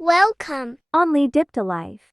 Welcome. Only Dipped Alive.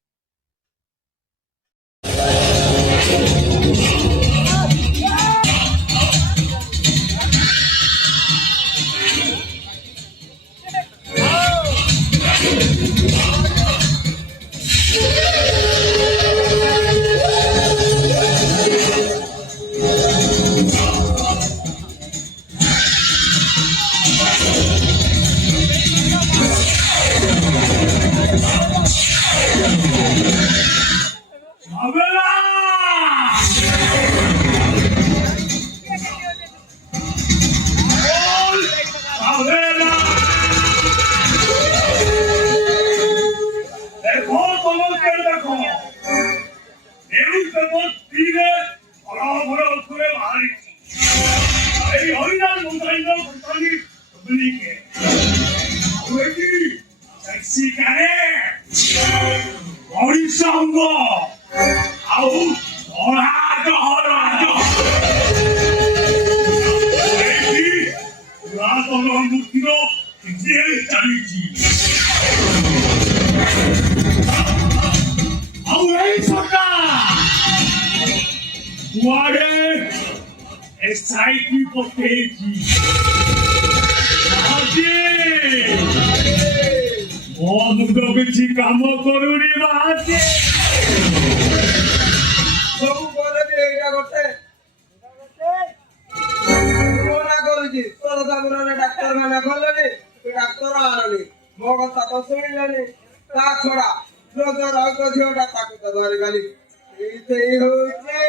কাম করুনি বাহাতে ସବୁ କହିଲେ ଯେ ଏଇଟା ଗୋଟେ ମନା କରୁଛି ତୋର ତାପରେ ଡାକ୍ତରଖାନା ଗଲେନି ତୁ ଡାକ୍ତର ଆଣନି ମୋ କଥା ତ ଶୁଣିଲେନି ତା ଛଡା ରୋଗ ରଗ ଝିଅଟା ତାକୁ ତ ଧରି ଗଲି ଏଇ ହଉଛି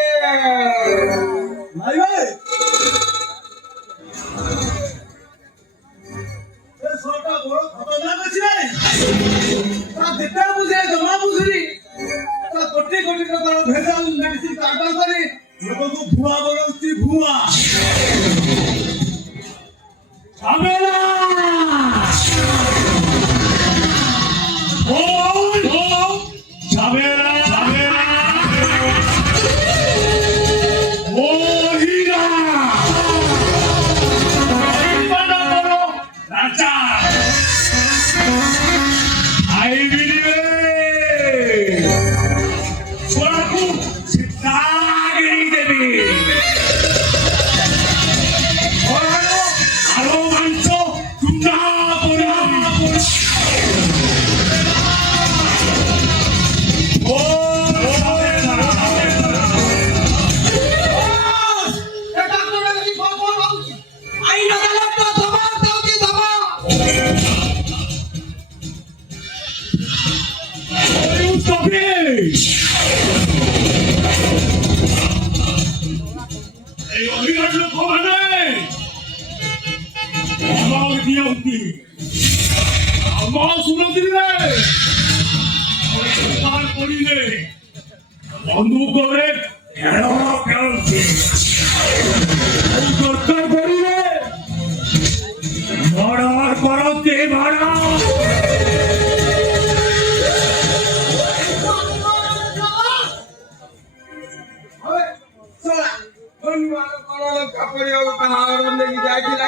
ଭାଇ ଭାଇ ଏ ସୋଟା ବଡ ଖତରନାକ ଅଛି ରେ ତା ଦେଖା ବୁଝେ ଜମା ବୁଝୁନି कोटी कोटी टका भेजाल मेडिसिन काटा करे लोगों को भुआ बोलती भुआ झमेला ओ झमेला झमेला ओ हीरा बना करो राजा आई वीडियो বন্দুকরে খেলছে দরকার করিলে মরার করতে মারা কাপড় লেগে যাইছিল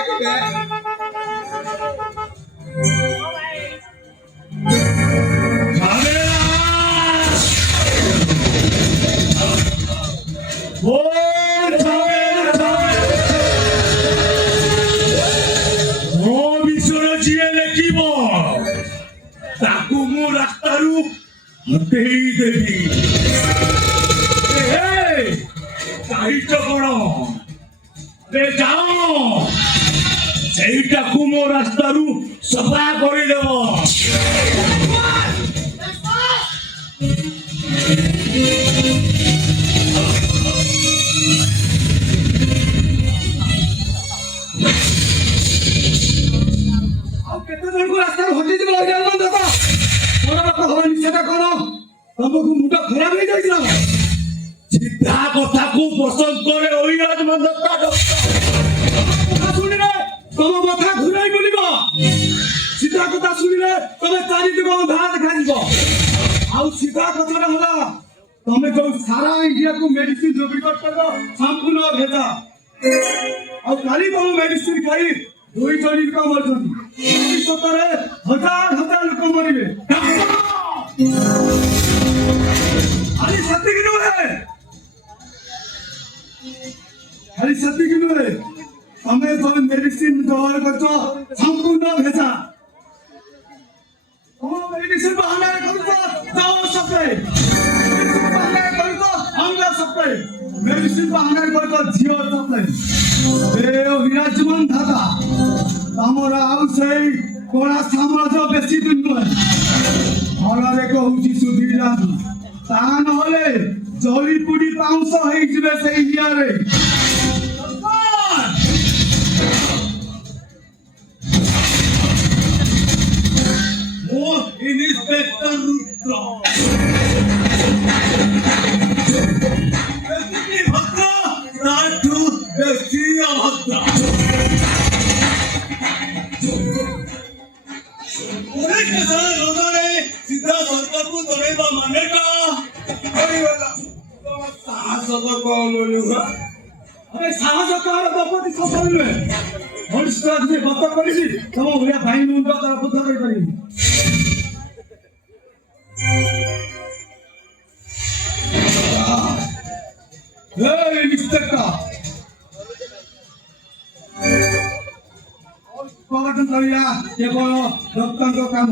ତାକୁ ମୁଁ ରାସ୍ତାରୁ ହଟେଇ ଦେବି ଚାହିଁଛ କଣ ଯାଅ ସେଇଟାକୁ ମୋ ରାସ୍ତାରୁ ସଫା କରିଦେବ କେତେ ଜଣଙ୍କୁ ରାସ୍ତାରୁ ହଟେଇଦେବ ସେଟା କଣ ତମକୁ ମୁଣ୍ଡ ଖରାପ ହେଇଯାଇଥିଲା ସିଧା କଥାକୁ ପସନ୍ଦ କରେ ଐରାଜ ମନ୍ଦତା କଥା ଶୁଣିଲେ ତମ କଥା ଘୁରାଇ ବୁଲିବ ସିଧା କଥା ଶୁଣିଲେ ତମେ ଚାରିଦିଗ ଅନ୍ଧାର ଦେଖାଯିବ ଆଉ ସିଧା କଥାଟା ହେଲା ତମେ ଯୋଉ ସାରା ଇଣ୍ଡିଆକୁ ମେଡିସିନ ଡୁପ୍ଲିକେଟ କରିବ ସମ୍ପୂର୍ଣ୍ଣ ଭେଜା ଆଉ କାଲି ତମ ମେଡିସିନ ଖାଇ 2 ଜଣ ଲୋକ ମରିଛନ୍ତି ভবিষ্যତରେ ହଜାର ହଜାର ଲୋକ ମରିବେ। ଖାଲି ସେତିକି ନୁହେଁ, ଖାଲି ସେତିକି ନୁହେଁ, ତମେ ଯୋଉ ମେଡିସିନ ବ୍ୟବହାର କରୁଛ ସମ୍ପୂର୍ଣ୍ଣ ଭେଜା। ତମ ମେଡିସିନ ବାହାନାରେ କରୁଛ ଚାଉଳ ସପ୍ଲାଇ, ମେଡିସିନ ବାହାନାରେ କରୁଛ ଅଣ୍ଡା ସପ୍ଲାଇ, ମେଡିସିନ ବାହାନାରେ କରୁଛ ଝିଅ ସପ୍ଲାଇ। ଏ ବିରାଜମାନ ଦାଦା ତମର ଆଉ ସେଇ କଳା ସାମ୍ରାଜ୍ୟ ବେଶୀ ଦିନ ନୁହେଁ। ଘରରେ କହୁଛି ସୁଧୀର ଯାଆନ୍ତୁ, ତା ନହେଲେ ଜଳି ପୁଡ଼ି ପାଉଁଶ ହେଇଯିବେ ସେଇ ନିଆଁରେ। ମୁଁ ଇନ୍ସପେକ୍ଟର ରୁଦ୍ର। ବେଶୀ ଭଦ୍ର ତାଠୁ ବେଶୀ ଅଭଦ୍ର। ସିଧା ସରକାରକୁ ଜଣେଇବା ମାନେଟା ସାହସ ତ କମ ନୁହଁ। ଆରେ ସାହସ କାହାର ଦପତି ସଫଳ ନୁହେଁ। ମଣିଷ ଆଜି ଗତ କରିଛି ତମ ଭଳିଆ ଭାଇ ମୁଣ୍ଡ ତାର ବୁଦ୍ଧ କରିପାରିବି। ପ୍ରକଟନ କରିବା କେବଳ ଡକ୍ଟରଙ୍କ କାମ,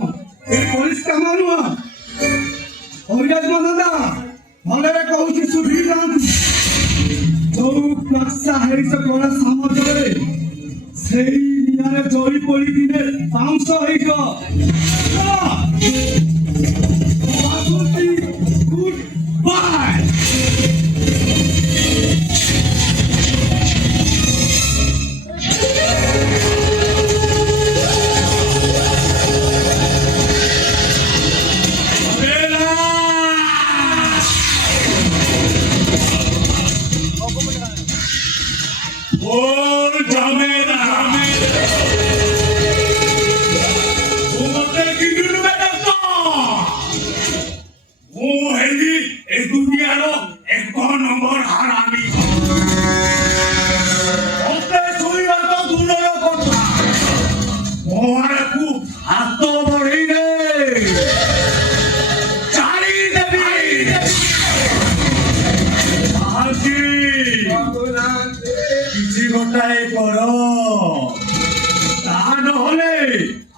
ଏ ପୋଲିସ କାମ ନୁହଁ। ଅଭିରାଜମନ୍ଦା ଭଲରେ କହୁଛି ସୁଧୀର ଯାଆନ୍ତୁ, ଯୋଉ ପ୍ରଶା ହେଇଛ କଳା ସାମର୍ଥ୍ୟରେ ସେଇ ନିଆଁରେ ଜଳି ପୋଡ଼ି ଦିନେ ପାଉଁଶ ହେଇଛ। Good bye.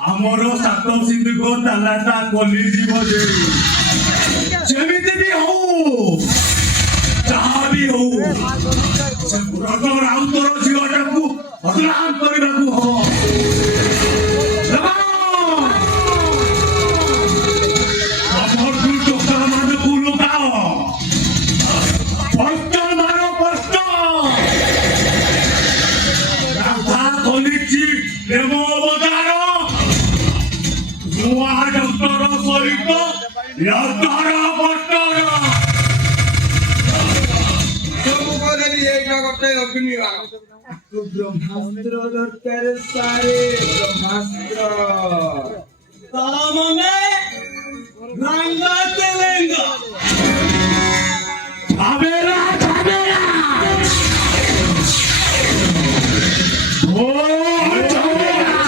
ଆମର ସାତ ସିନ୍ଧୁକ ତାଲାଟା କଲି ଯିବ ଯେ ଯେମିତି ବି ହଉ ଯାହା ବି ହଉ ସେ ବ୍ରତ ରାଉତର ଝିଅଟାକୁ ବଦନାମ କରିବାକୁ ହବ। ମାନଙ୍କୁ ଲୁକାଅ, କଷ୍ଟ ମାର କଷ୍ଟ। ରାଧା ଖୋଲିଛି ପ୍ରେମ ଅବତାର, ନୂଆ ଡକ୍ଟର ସହିତ ଲଟର ପଟର। ସବୁ କରେନି ଏଇଟା ଗୋଟେ ଅଗ୍ନିବା। ବ୍ରହ୍ମାସ୍ତ୍ର ଦରକାର ସାରେ ବ୍ରହ୍ମାସ୍ତ୍ର। ତାମାନେ ରଙ୍ଗା ତେଲେଙ୍ଗା ঝামেলা ঝামেলা ও ঝামেলা